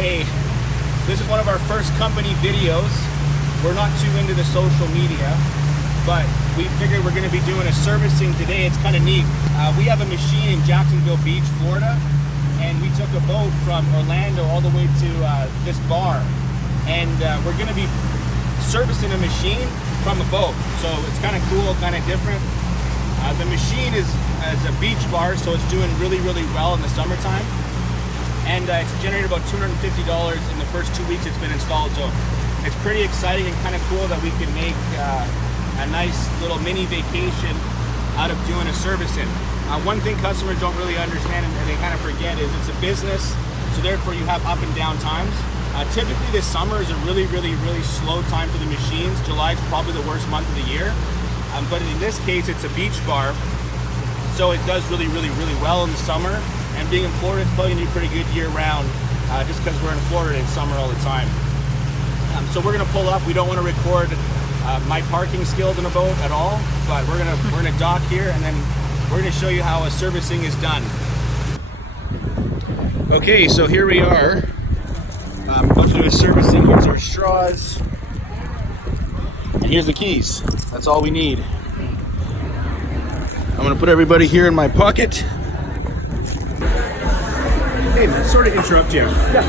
Hey, this is one of our first company videos. We're not too into the social media, but we figured we're going to be doing a servicing today. It's kind of neat. We have a machine in Jacksonville Beach, Florida, and we took a boat from Orlando all the way to this bar, and we're going to be servicing a machine from a boat. So it's kind of cool, kind of different. The machine is a beach bar, so it's doing really well in the summertime, and it's generated about $250 in the first 2 weeks it's been installed. So it's pretty exciting and kind of cool that we can make a nice little mini vacation out of doing a servicing. One thing customers don't really understand and they kind of forget is it's a business, so therefore you have up and down times. Typically this summer is a really slow time for the machines. July is probably the worst month of the year, but in this case it's a beach bar, so it does really well in the summer. And being in Florida, it's probably gonna be pretty good year round, just because we're in Florida in summer all the time. So we're gonna pull up. We don't want to record my parking skills in a boat at all, but we're gonna dock here, and then we're gonna show you how a servicing is done. Okay, so here we are. I'm about to do a servicing. Here's our straws, and here's the keys. That's all we need. I'm gonna put everybody here in my pocket. Hey man, sorry to interrupt you. Yeah.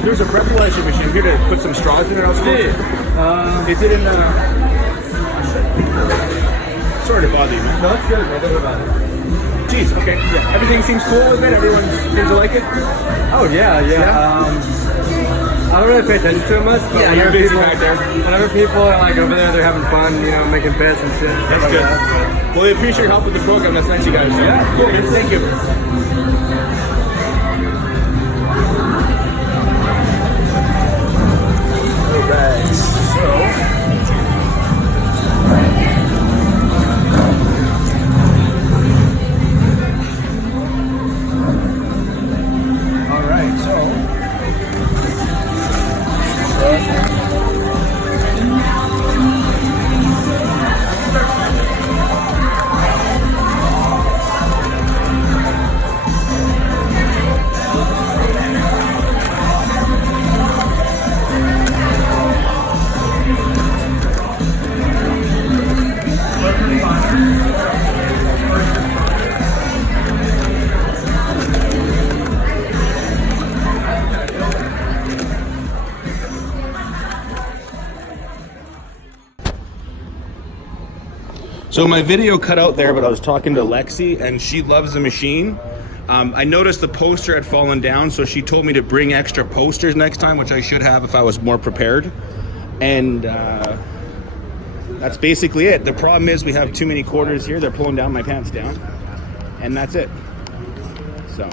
There's a breathalyzer machine here to put some straws in it. Is it in the... Sorry to bother you, man. No, it's good, man. Don't worry about it. Jeez, okay. Yeah. Everything seems cool with it? Everyone seems to like it? Oh, yeah. I don't really pay attention to it much, but yeah, you're busy back there. Whenever people are like over there, they're having fun, you know, making bets and shit. That's good. Well, we appreciate your help with the program. That's nice, you guys. Yeah, cool. Thank you. Alright, so... So my video cut out there, but I was talking to Lexi, and she loves the machine. I noticed the poster had fallen down, so she told me to bring extra posters next time, which I should have if I was more prepared. And that's basically it. The problem is we have too many quarters here. They're pulling down my pants down, and that's it. So.